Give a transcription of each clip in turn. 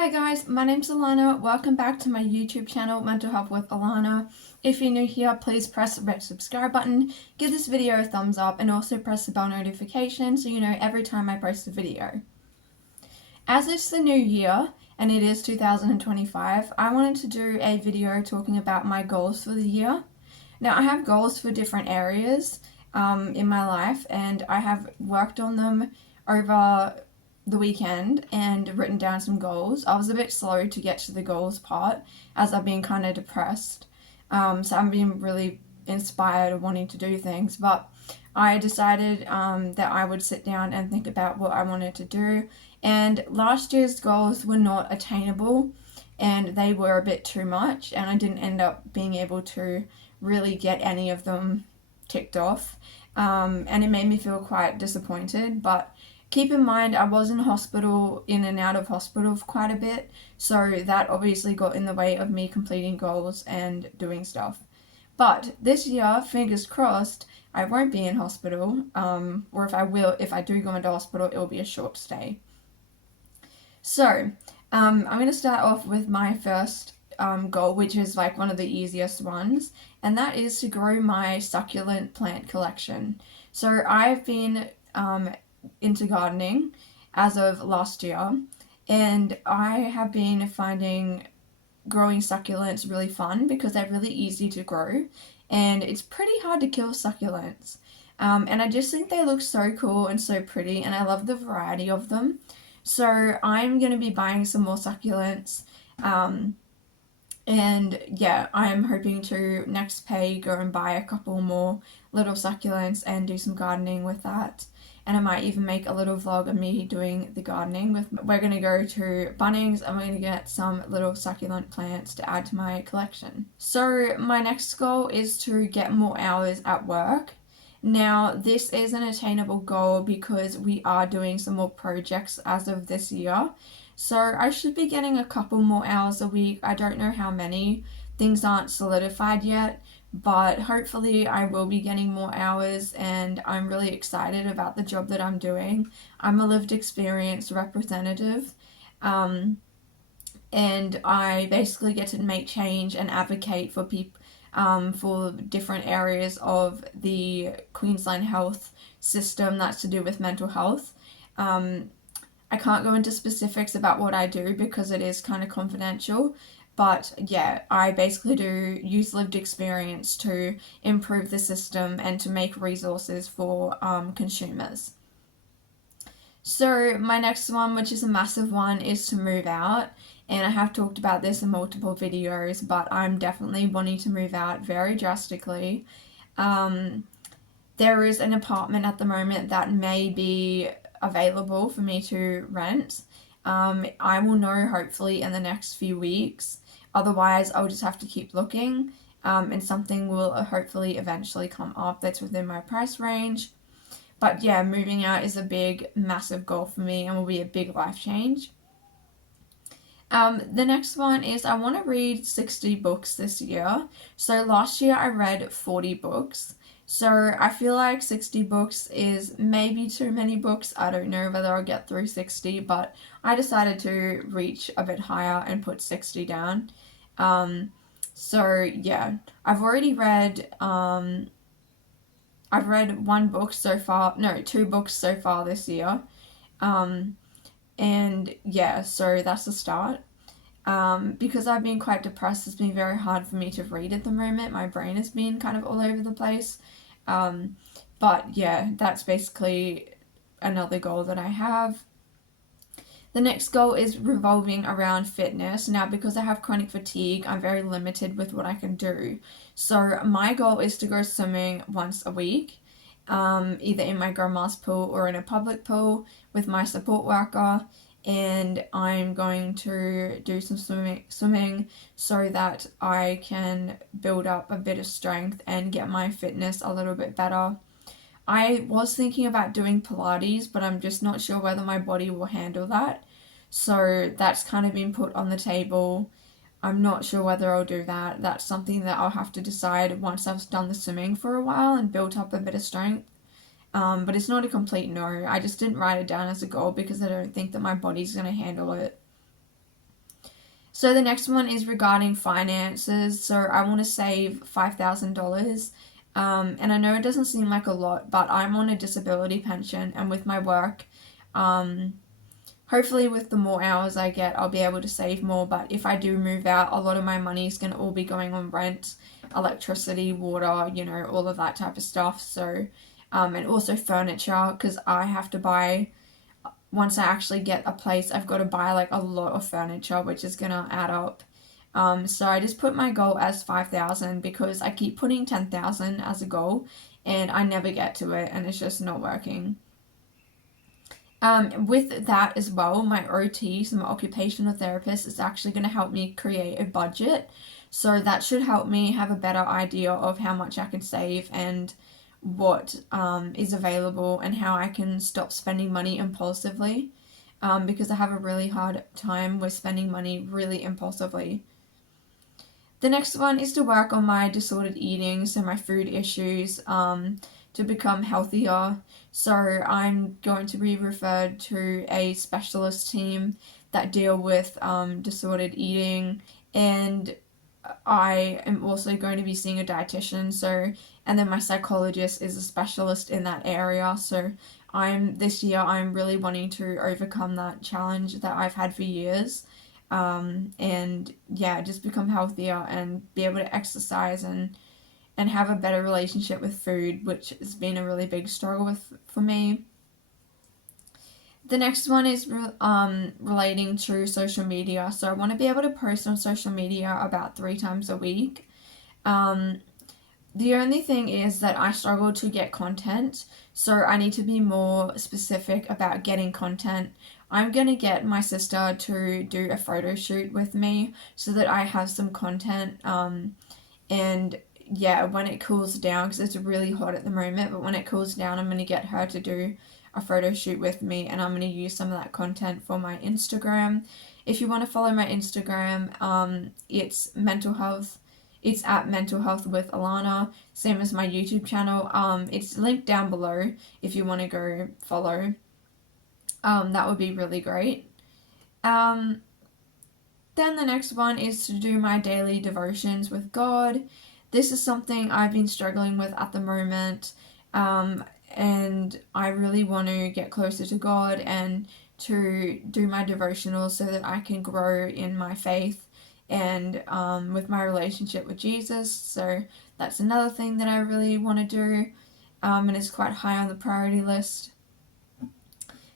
Hi guys, my name's Alana. Welcome back to my YouTube channel, Mental Health with Alana. If you're new here, please press the red subscribe button, give this video a thumbs up, and also press the bell notification so you know every time I post a video. As it's the new year, and it is 2025, I wanted to do a video talking about my goals for the year. Now, I have goals for different areas in my life, and I have worked on them over the weekend and written down some goals. I was a bit slow to get to the goals part as I've been kind of depressed. So I've been really inspired of wanting to do things, but I decided that I would sit down and think about what I wanted to do. And last year's goals were not attainable and they were a bit too much, and I didn't end up being able to really get any of them ticked off. And it made me feel quite disappointed, but keep in mind, I was in hospital, in and out of hospital for quite a bit, so that obviously got in the way of me completing goals and doing stuff. But this year, fingers crossed, I won't be in hospital, or if I do go into hospital, it will be a short stay. So, I'm going to start off with my first goal, which is like one of the easiest ones, and that is to grow my succulent plant collection. So I've been into gardening as of last year, and I have been finding growing succulents really fun because they're really easy to grow, and it's pretty hard to kill succulents. And I just think they look so cool and so pretty, and I love the variety of them. So I'm going to be buying some more succulents. And yeah, I'm hoping to next pay go and buy a couple more little succulents and do some gardening with that. And I might even make a little vlog of me doing the gardening we're going to go to Bunnings and we're going to get some little succulent plants to add to my collection. So my next goal is to get more hours at work. Now, this is an attainable goal because we are doing some more projects as of this year. So I should be getting a couple more hours a week. I don't know how many. Things aren't solidified yet, but hopefully I will be getting more hours, and I'm really excited about the job that I'm doing. I'm a lived experience representative, and I basically get to make change and advocate for people for different areas of the Queensland health system that's to do with mental health. I can't go into specifics about what I do because it is kind of confidential, but yeah, I basically do use lived experience to improve the system and to make resources for consumers. So my next one, which is a massive one, is to move out. And I have talked about this in multiple videos, but I'm definitely wanting to move out very drastically. There is an apartment at the moment that may be available for me to rent. I will know hopefully in the next few weeks. Otherwise, I'll just have to keep looking, and something will hopefully eventually come up that's within my price range. But yeah, moving out is a big, massive goal for me and will be a big life change. The next one is I want to read 60 books this year. So last year I read 40 books. So I feel like 60 books is maybe too many books. I don't know whether I'll get through 60, but I decided to reach a bit higher and put 60 down. So yeah, I've already read, I've read two books so far this year. And yeah, so that's the start. Because I've been quite depressed, it's been very hard for me to read at the moment. My brain has been kind of all over the place. But yeah, that's basically another goal that I have. The next goal is revolving around fitness. Now, because I have chronic fatigue, I'm very limited with what I can do. So my goal is to go swimming once a week, either in my grandma's pool or in a public pool with my support worker. And I'm going to do some swimming so that I can build up a bit of strength and get my fitness a little bit better. I was thinking about doing Pilates, but I'm just not sure whether my body will handle that. So that's kind of been put on the table. I'm not sure whether I'll do that. That's something that I'll have to decide once I've done the swimming for a while and built up a bit of strength. But it's not a complete no. I just didn't write it down as a goal because I don't think that my body's going to handle it. So the next one is regarding finances. So I want to save $5,000. And I know it doesn't seem like a lot, but I'm on a disability pension, and with my work, hopefully with the more hours I get, I'll be able to save more. But if I do move out, a lot of my money is going to all be going on rent, electricity, water, you know, all of that type of stuff. So, and also furniture, because I have to buy, once I actually get a place, I've got to buy like a lot of furniture, which is going to add up. So I just put my goal as 5,000 because I keep putting 10,000 as a goal and I never get to it, and it's just not working. With that as well, my OT, so my occupational therapist, is actually going to help me create a budget. So that should help me have a better idea of how much I can save and what is available, and how I can stop spending money impulsively, because I have a really hard time with spending money really impulsively. The next one is to work on my disordered eating, so my food issues, to become healthier. So I'm going to be referred to a specialist team that deal with disordered eating, and I am also going to be seeing a dietitian. So, and then my psychologist is a specialist in that area. So this year I'm really wanting to overcome that challenge that I've had for years. And yeah, just become healthier and be able to exercise and have a better relationship with food, which has been a really big struggle for me. The next one is relating to social media. So I want to be able to post on social media about 3 times a week. The only thing is that I struggle to get content, so I need to be more specific about getting content. I'm going to get my sister to do a photo shoot with me so that I have some content. And yeah, when it cools down, because it's really hot at the moment, but when it cools down, I'm going to get her to do a photo shoot with me, and I'm going to use some of that content for my Instagram. If you want to follow my Instagram, it's mental health. It's at mental health with Alana, same as my YouTube channel. It's linked down below if you want to go follow. That would be really great. Then the next one is to do my daily devotions with God. This is something I've been struggling with at the moment, and I really want to get closer to God and to do my devotionals so that I can grow in my faith and with my relationship with Jesus. So that's another thing that I really want to do, and it's quite high on the priority list.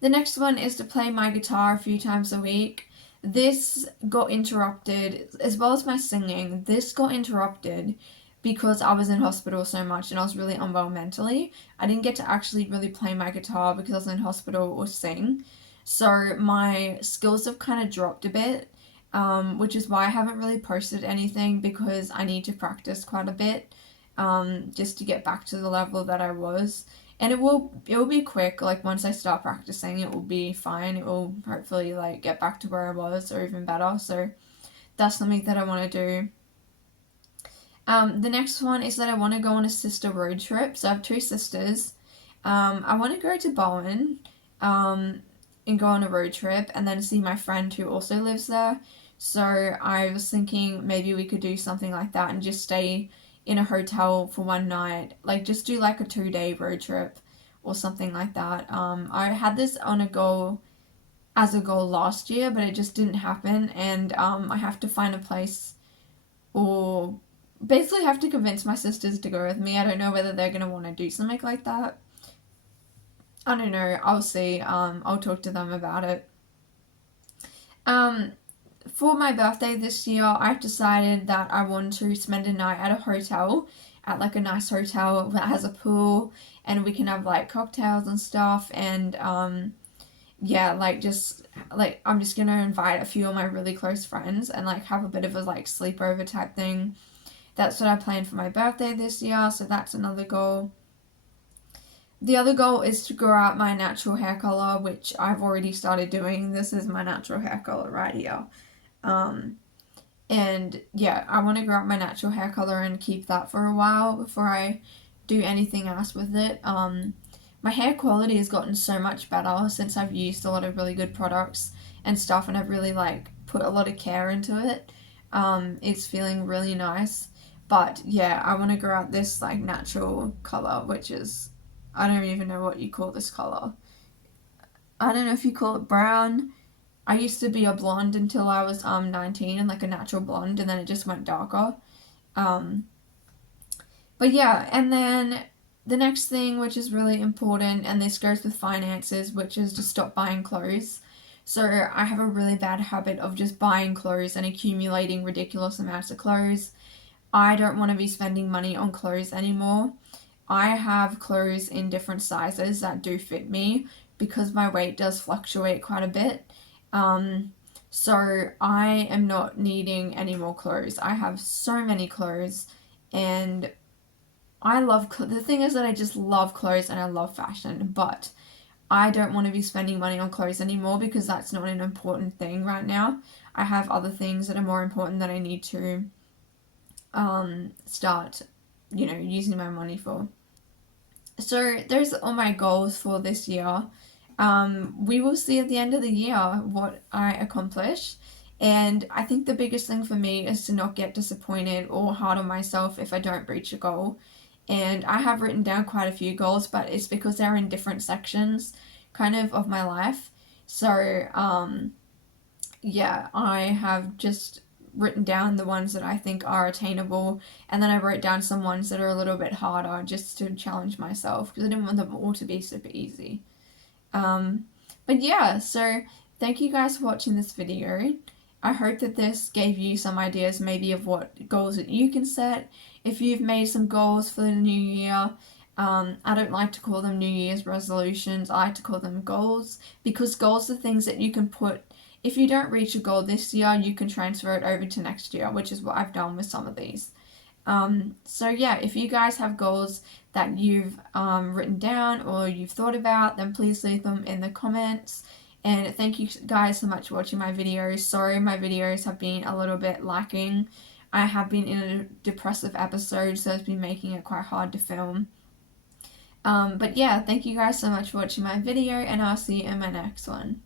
The next one is to play my guitar a few times a week. This got interrupted, as well as my singing. This got interrupted because I was in hospital so much and I was really unwell mentally. I didn't get to actually really play my guitar because I was in hospital or sing. So my skills have kind of dropped a bit, which is why I haven't really posted anything, because I need to practice quite a bit, just to get back to the level that I was. And it will be quick. Like once I start practicing, it will be fine. It will hopefully like get back to where I was or even better. So that's something that I want to do. The next one is that I want to go on a sister road trip. So I have 2 sisters. I want to go to Bowen, and go on a road trip and then see my friend who also lives there. So I was thinking maybe we could do something like that and just stay in a hotel for one night, like just do like a 2-day road trip or something like that. I had this on a goal last year, but it just didn't happen, and I have to find a place, or basically have to convince my sisters to go with me. I don't know whether they're gonna want to do something like that. I don't know. I'll see. I'll talk to them about it. For my birthday this year, I've decided that I want to spend a night at a hotel, at like a nice hotel that has a pool, and we can have like cocktails and stuff. And yeah, like just like I'm just gonna invite a few of my really close friends and like have a bit of a like sleepover type thing. That's what I planned for my birthday this year, so that's another goal. The other goal is to grow out my natural hair color, which I've already started doing. This is my natural hair color right here. And yeah, I want to grow out my natural hair color and keep that for a while before I do anything else with it. My hair quality has gotten so much better since I've used a lot of really good products and stuff, and I've really like put a lot of care into it. It's feeling really nice. But yeah, I want to grow out this like natural color, which is, I don't even know what you call this color. I don't know if you call it brown. I used to be a blonde until I was 19, and like a natural blonde, and then it just went darker. Um, but yeah, and then the next thing, which is really important, and this goes with finances, which is to stop buying clothes. So I have a really bad habit of just buying clothes and accumulating ridiculous amounts of clothes. I don't want to be spending money on clothes anymore. I have clothes in different sizes that do fit me because my weight does fluctuate quite a bit. So I am not needing any more clothes. I have so many clothes, and I love the thing is that I just love clothes and I love fashion, but I don't want to be spending money on clothes anymore because that's not an important thing right now. I have other things that are more important that I need to start, using my money for. So those are all my goals for this year. We will see at the end of the year what I accomplish. And I think the biggest thing for me is to not get disappointed or hard on myself if I don't reach a goal. And I have written down quite a few goals, but it's because they're in different sections kind of my life. So, yeah, I have just written down the ones that I think are attainable, and then I wrote down some ones that are a little bit harder just to challenge myself because I didn't want them all to be super easy. But yeah, so thank you guys for watching this video. I hope that this gave you some ideas maybe of what goals that you can set. If you've made some goals for the new year, I don't like to call them New Year's resolutions. I like to call them goals because goals are things that you can put. If you don't reach a goal this year, you can transfer it over to next year, which is what I've done with some of these. So yeah, if you guys have goals that you've written down or you've thought about, then please leave them in the comments. And thank you guys so much for watching my videos. Sorry my videos have been a little bit lacking. I have been in a depressive episode, so it's been making it quite hard to film. But yeah, thank you guys so much for watching my video, and I'll see you in my next one.